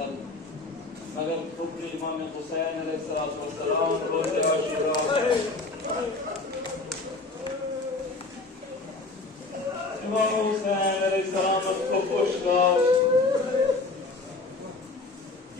मगर खुद इमाम हुसैन अलैहिस्सलाम रोज़े आशूरा इमाम हुसैन अलैहिस्सलाम को खुशगाव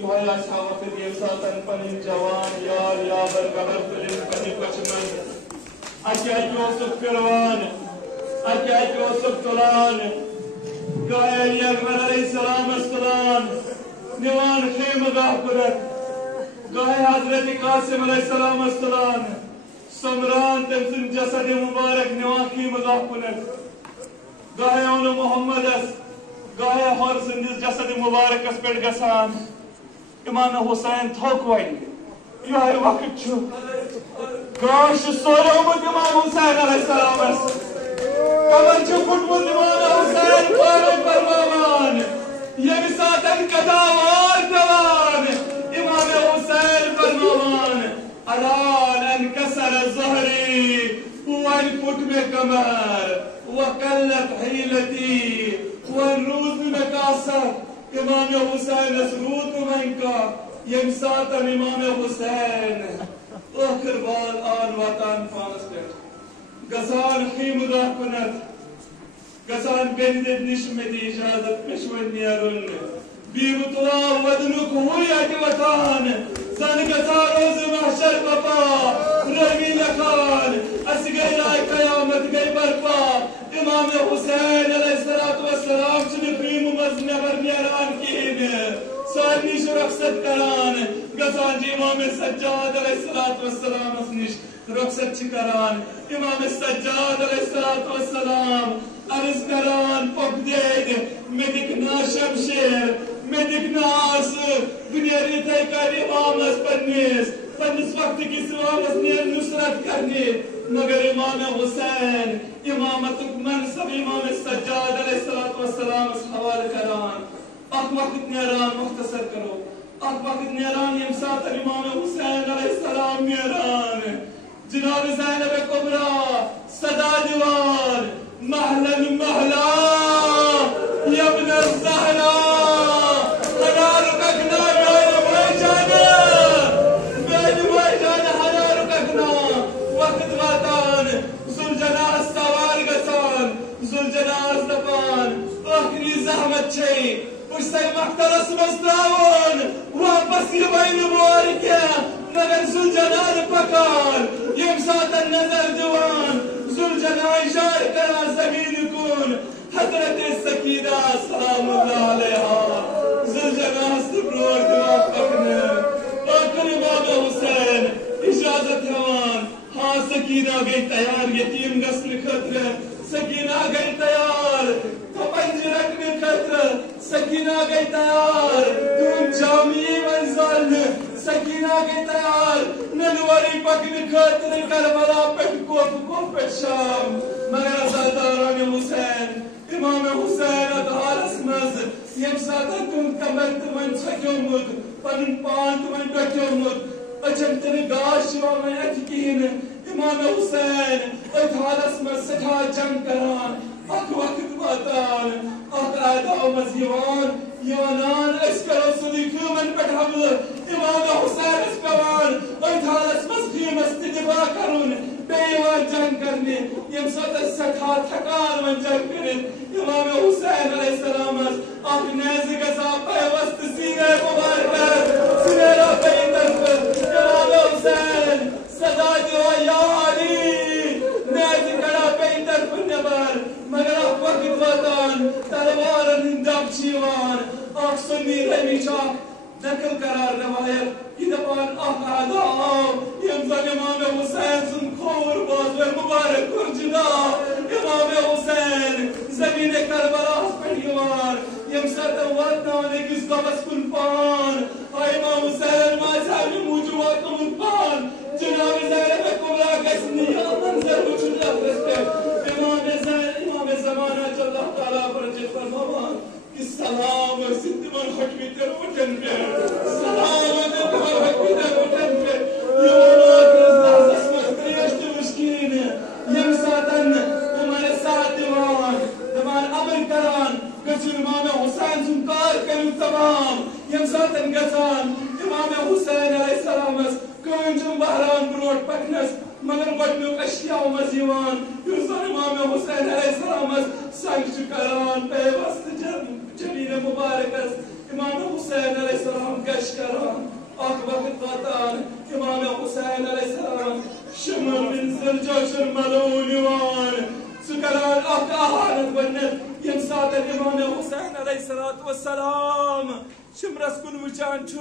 युवा शावत के सातन पनी जवान यार याबर कबर फिल्म पनी पचमन अक्या यूसुफ करवान अक्या यूसुफ तुलान गाय अकबर अलैहिस्सलाम अस्सलाम निवान खेम गाहकुरत गाय हजरत कासिम अलैहिस्सलाम अस्सलाम समरान तमसिन जसद मुबारक निवान खेम गाहकुरत गाय उन मोहम्मद गाय हर सिंदिस जसद मुबारक पेट गसान इमाम हुसैन थोक वन यह वक्त छु गाश सोरोमुत इमाम हुसैन अलैहिस्सलाम कमर छु फुटमुत इमाम हुसैन पारो परवान यह सातन कथा और जवान इमाम हुसैन परवान अलान अनकसर ज़हरी वन फुट में कमर वकल्लत हिलती वरूद में कासर इमाम हुसैन असरूद में का यह सातन इमाम हुसैन आखिर बाल आन वातान फानस पे गजान खीमुदा कुनत गजान बेंदित निश्मित इजाजत पेशवन नियरुन बीबुतुला वदनुक हुई अजवतान सन गजा रोज महशर पपा रवी लखान असगैराय कयामत गई बरपा इमाम हुसैन अलैहिस्सलातु वस्सलाम चने प्रीम मजनबर नियरान कीन सानी शुरक्षत करान गजान जी इमाम सज्जाद अलैहिस्सलातु वस्सलाम असनिश रक्षत चिकरान इमाम सज्जाद अलैहिस्सलातु वस्सलाम अर्ज करान पकदेद मेदिकना शमशेर मेदिकना आस दुनिया रिताई कर इमाम अस पन्निस वक्त की इस्लाम असनियर नुसरत करने मगर इमाम हुसैन इमामत मनसब इमाम सज्जाद अलैहिस्सलातु वस्सलाम अस हवाले करान अक वक्त निरान मुख्तसर करो अक वक्त निरान यम सात इमाम हुसैन अलैहिस्सलाम निरान जनाब ज़ैनब कुबरा सदा दीवार महलन महला यब्न ज़हरा हनार कखना मेरी भाईजान हनार कखना वक्त वातान जुलजनास सवार गसान जुलजनास दपान आखिरी ज़हमत छे उससे मख्तरस मस्तावन वापस ये बैन बोर क्या मगर जुलजनान पकार यम सातन नजर जवान जुलजना इशार करा सगीर कुन हजरत सकीना सलामुल्लाह अलैहा जुलजना सुब्रोर दुआ पकने आखिर इमाम हुसैन इजाजत रवान हाँ सकीना गई तैयार यतीम गस्ल खतर सकीना गई तैयार कपंज रखने खतर सकीना गई तैयार तुम जामी मंजल सकीना गई तैयार नलवरी पकने खतर करबला पेट को पेट शाम मगर सरदारान हुसैन इमाम हुसैन अदहारस मज यम सादा तुम कमर तुमन छक्योमुत पन पान तुमन टक्योमुत अजम तेरे गाश में अटकीन इमाम हुसैन अदहारस मज सठा जंग करान अक वक्त वातान अकादा मज़ीवान यवानान अस्कर सुलिखु मन पढ़ाव इमाम हुसैन अस्कवान अदहारस मज खीम इस्तिदफा करुन बेवार जंग करने यम सत सठा थकान मन जंग करे इमाम हुसैन अलैहिस्सलाम आप नेज़ गज़ा पे वस्त सीने मुबारक सिनेरा पे तरफ इमाम हुसैन सदा जो या अली नेज़ कड़ा पे तरफ नबर मगर आप वक्त वातान तलवार निंदाब जीवान आप सुनी रमीशा नकल करार रवायत इदपान आकादा यमज़न इमाम हुसैन सुन खोर बाज़ मुबारक कुर्जिदा इमाम हुसैन ज़मीन करबला पढ़िवार यमसद वतन किस कबस कुल पान इमाम हुसैन माज़ामी मुजुआ कुल पान जनाब ज़ैनब कुबरा कसनी मंजर बुचुला फरस्ते इमाम ज़माना अल्लाह ताला फरज फरमावा कि सलाम सिद्दमन खटवी कर उठन पे सलाम सिद्दमन खटवी कर उठन पे यवनात रज़ास मस्त्रियश्त मुश्किन यम सातन तुम्हारे साथ दीवान तमाम अमर करान कचुर इमाम हुसैन सुनकार कर तमाम يمساتن گژھان امام حسین علیہ السلامس کٲنٛجُم بہران برونٛٹھ پکنس مگر گۄڈنیُک اشیاو منٛز یِوان یُس زن امام حسین علیہ السلامس سنگ چھُ کران پیوست جبیٖن مبارکس امام حسین علیہ السلام گش کران اکھ وقت واتان امام حسین علیہ السلام شمر بن زلجوشن ملعون یِوان سُہ کران اکھ آہارت گۄڈنٮ۪تھ ییٚمہِ ساتہٕ امام حسین علیہ السلام شمرس کُن وٕچھان چھُ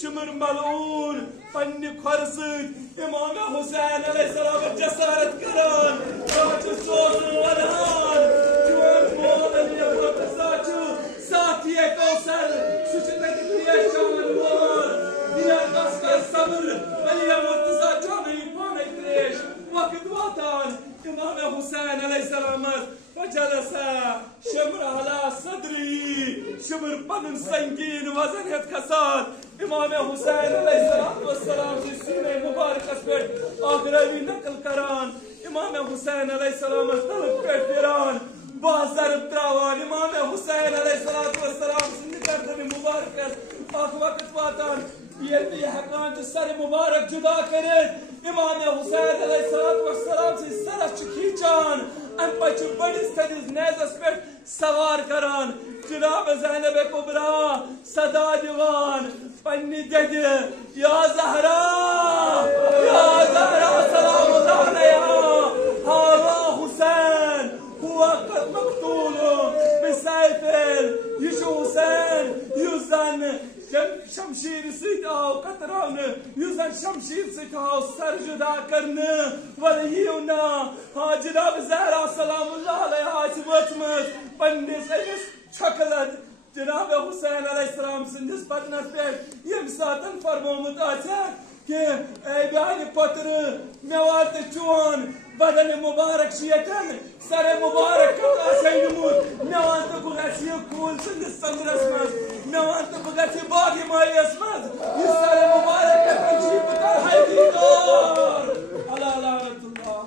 شمر ملعون پننہِ کھۄرٕ سۭتۍ امام حسین علیہ السلام جسارت کران چھُ سوزُن ونان چون مول مرتضیٰ چھُ ساتھی کوثر سُہ چھُ تتہِ تریش چٮ۪وان وول دِیان تس کر صبر ولی مرتضیٰ چاونٲیِن پانے تریش وقت واتان امام حسین علیہ السلامس فجلس شمر على صدری شمر پنُن سنگیٖن وزن ہٮ۪تھ کھسان امام حسین علیہ السلام چھِ سیٖنے مبارکس پٮ۪ٹھ اکھ رٲوی نقل کران امام حسین علیہ السلامس تلہٕ پٮ۪ٹھ پھران باہ ضرب تراوان امام حسین علیہ السلام سٕنٛدِ گردنہِ مبارکس اکھ وقت واتان ییٚلہِ یہِ ہٮ۪کان چھُ سرِ مبارک جدا کٔرِتھ امام حسین علیہ السلام سٕنٛدۍ سرس چھُ کھیٖنچان امہِ پتہٕ چھُ بٔڑِس تھٔدِس نیزس پٮ۪ٹھ سوار کران جناب زینب کبرا صدا دِوان پننہِ دٮ۪دِ یا زہرا سلام اللہ علیہا ہاوا حسین ہوا قد مقتول بسیف یہِ چھُ حسین یُس زن شمشیر سۭتۍ آو کتراونہٕ یُس زن شمشیر سۭتۍ آو سر جدا کرنہٕ وۄنۍ یِیِو نا ہاں جناب زہرا سلام اللہ علیہا آسہِ وٲژمٕژ پننِس أمِس چھۄکلت جناب حسین علیہ السلام سٕنٛدِس بدنس پٮ۪ٹھ ییٚمہِ ساتہٕ فرمومُت آسٮ۪کھ کہ اے میانہِ پۄترٕ مےٚ واتہِ چون بدن مبارک چھُ ییٚتٮ۪ن سر مبارک کتھ آسہِ نِمُت مےٚ وَن تہٕ بہٕ گژھِ یہِ کوٗل سٕنٛدِس ژٔنٛدرس منٛز مےٚ وَن تہٕ بہٕ گژھِ باغِ مٲلِس منٛز یہِ سر مبارک کتٮ۪ن چھُ بہٕ کرٕ حقیٖقت اللہ لعنت اللہ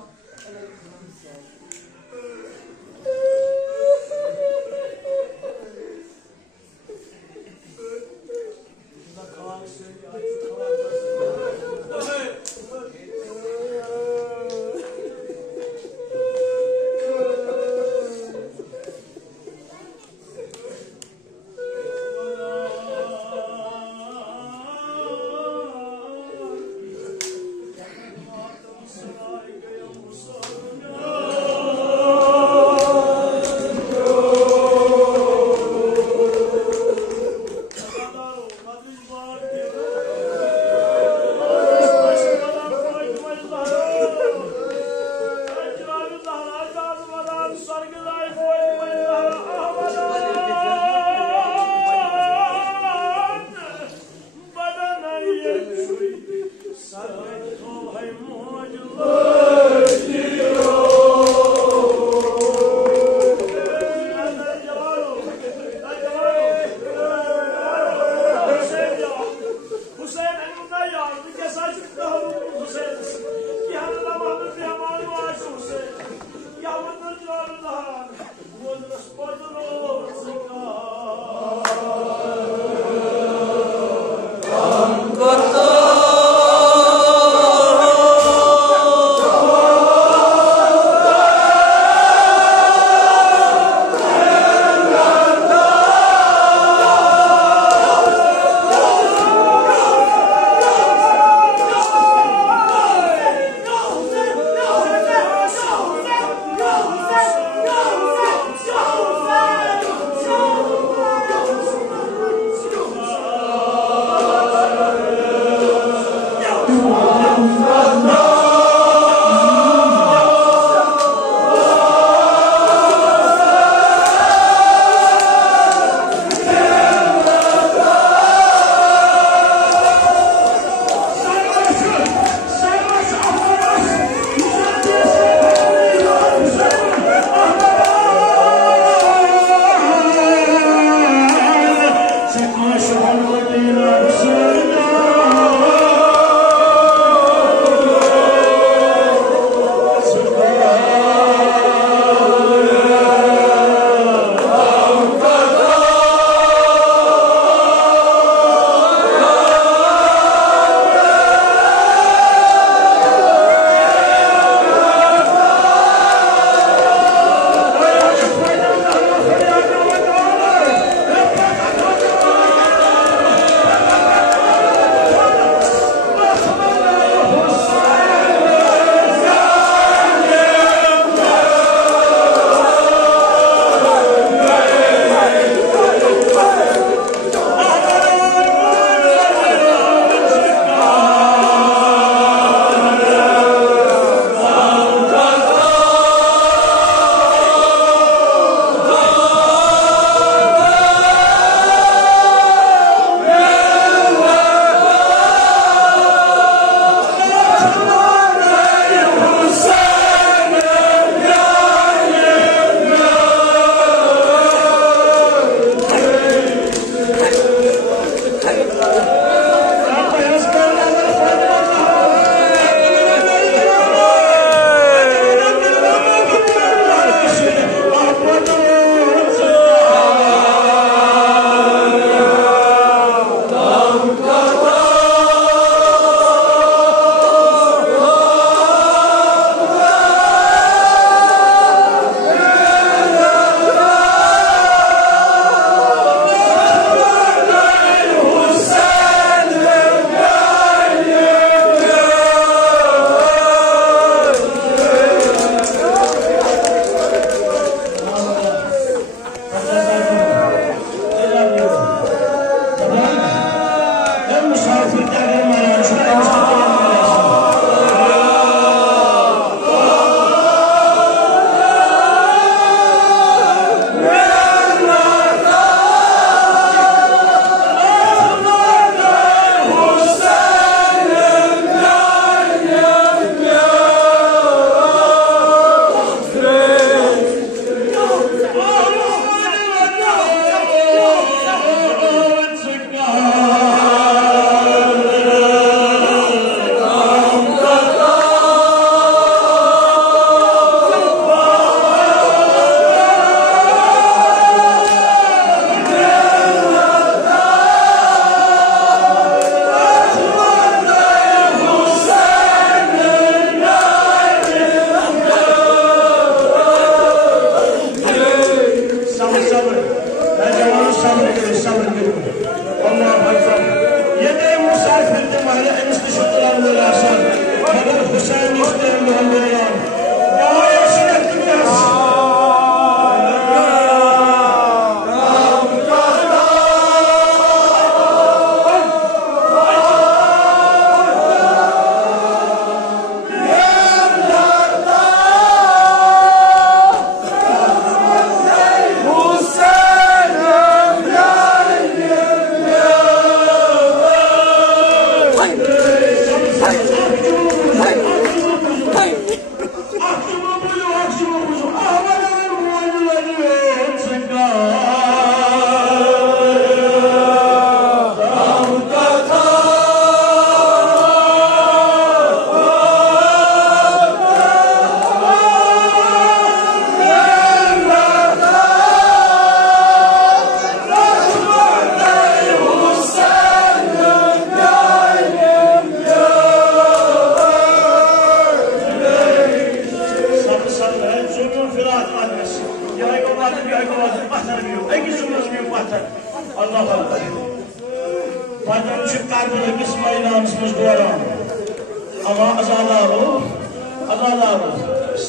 musafir geldim bana. Şuraya musafir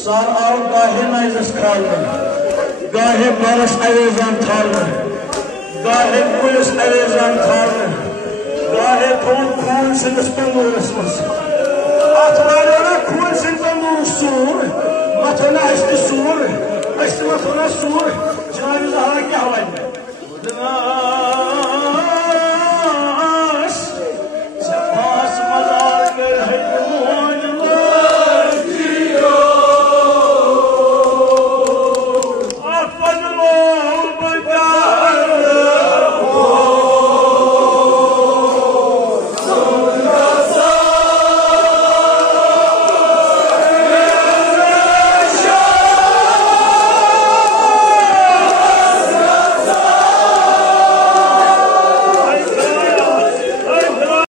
Sar al gahe nayzas kaldı, gahe barış avezan tarlı, gahe polis avezan tarlı, gahe ton kul sinisten uğraşmaz. Atlarına kul sinisten uğraşsın, matona açtı sur, açtı matona sur, canı zahra kahvaydı.